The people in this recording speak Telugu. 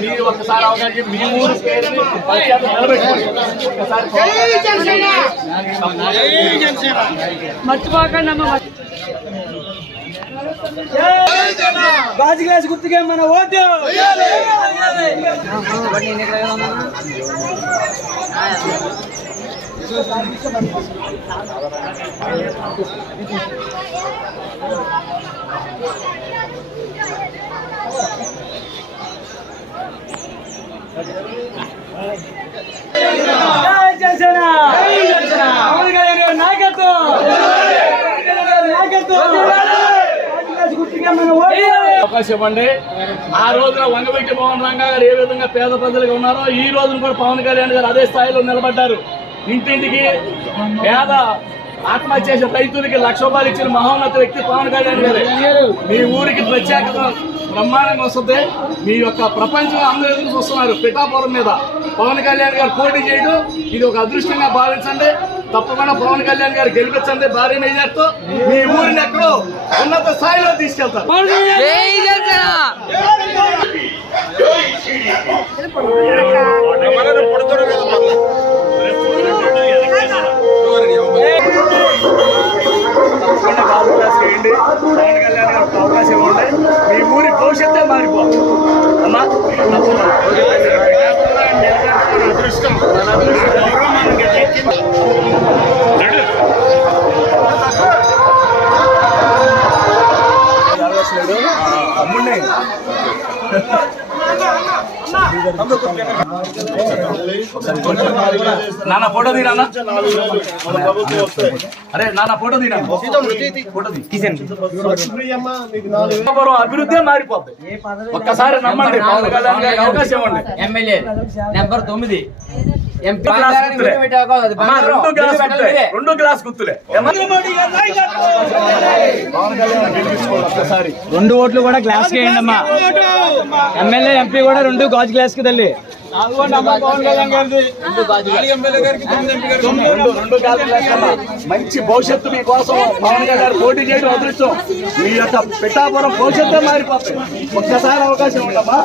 మీరు ఒక్కసారి అవకాశం మీ ఊరు పేరుని ప్రఖ్యాత నిలబెట్టుకోండి ఒక్కసారి మర్చిపోకండి అమ్మ గాజు గ్లాస్ గుర్తుగా మన ఓటు జై అవకాశం ఇవ్వండి. ఆ రోజున వంగవెట్టి మోహన్ రంగా గారు ఏ విధంగా పేద ప్రజలుగా ఉన్నారో ఈ రోజున కూడా పవన్ కళ్యాణ్ గారు అదే స్థాయిలో నిలబడ్డారు. ఇంటింటికి పేద ఆత్మహత్య చేసిన రైతులకి లక్ష రూపాయలు ఇచ్చిన మహోన్నత వ్యక్తి పవన్ కళ్యాణ్ గారు. మీ ఊరికి ప్రత్యేకత బ్రహ్మాండంగా వస్తుంది. మీ యొక్క ప్రపంచం అందరూ ఎదురు చూస్తున్నారు పిఠాపురం మీద. పవన్ కళ్యాణ్ గారు పోటీ చేయడం. ఇది ఒక అదృష్టంగా భావించండి. తప్పకుండా పవన్ కళ్యాణ్ గారు గెలిపించండి భారీ మెజార్టీతో. మీ ఊరిని ఎక్కడో ఉన్నత స్థాయిలో తీసుకెళ్తారు. తప్పకుండా కాపు క్లాస్ చేయండి పవన్ కళ్యాణ్ గారికి అవకాశం ఇవ్వండి మీ ఊరి భవిష్యత్తే మారిపోతుంది అమ్మా తప్పకుండా. అదృష్టం మన నాన్న ఫోటో తీ నాన్న. అరే నాన్న ఫోటో తీ నాన్న. ఫోటో అభివృద్ధి మారిపోద్ది. ఒక్కసారి నమ్మండి పవన్ కళ్యాణ్ గారికి అవకాశం ఇవ్వండి. ఎమ్మెల్యే నెంబర్ తొమ్మిది. రెండు గ్లాస్ గుర్తులే ఓట్లు కూడా గ్లాస్కి అమ్మా ఎమ్మెల్యే ఎంపీ కూడా రెండు గాజు గ్లాసులమ్మా. మంచి భవిష్యత్తు మీ కోసం పవన్ కళ్యాణ్ గారు పోటీ చేయడం అదృష్టం. మీ యొక్క పిఠాపురం భవిష్యత్తే మారిపోతాయి ఒక్కసారి అవకాశం ఉండమ్మా